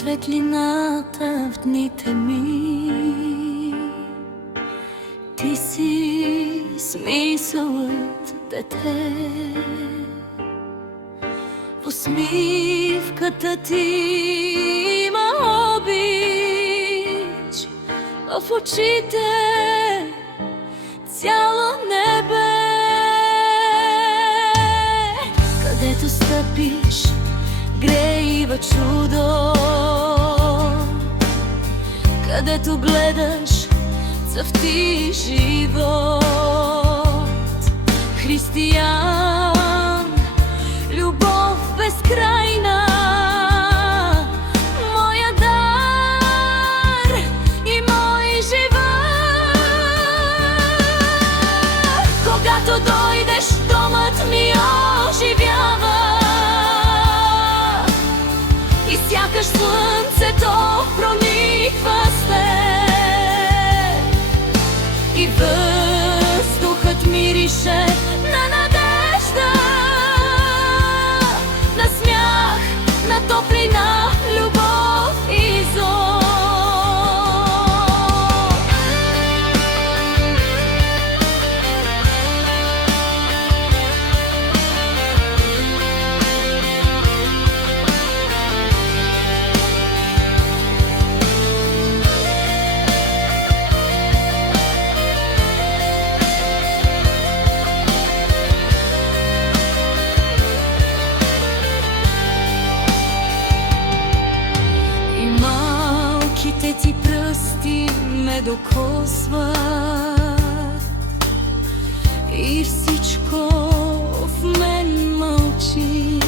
светлината в дните ми. Ти си смисълът, дете, в усмивката ти има обич, в очите цяло небе. Където стъпиш, греива чудо, където гледаш, цъфти живот. Християн, любов безкрайна, моя дар и мой живот. Когато дойдеш, домът ми оживява и сякаш слънцето прониква след, и въздухът мирише на надежда, на смях, на топлина, любов и зор. Малките ти пръсти ме докосват и всичко в мен мълчи,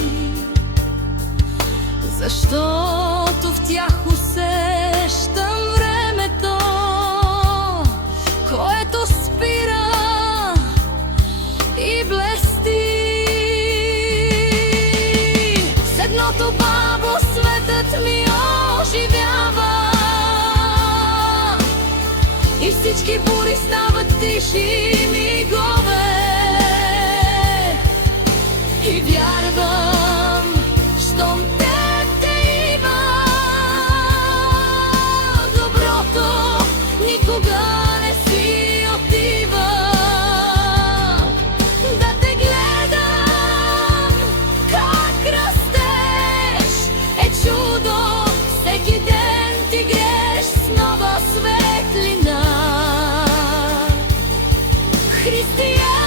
защото в тях усещам времето, което спира и блести. С едното бабо светът ми оживява и всички бури стават тиши мигове. И вярвам, щом теб те има, доброто никога не си отива. Да те гледам как растеш е чудо, всеки ден ти грееш с нова светлина. Християн,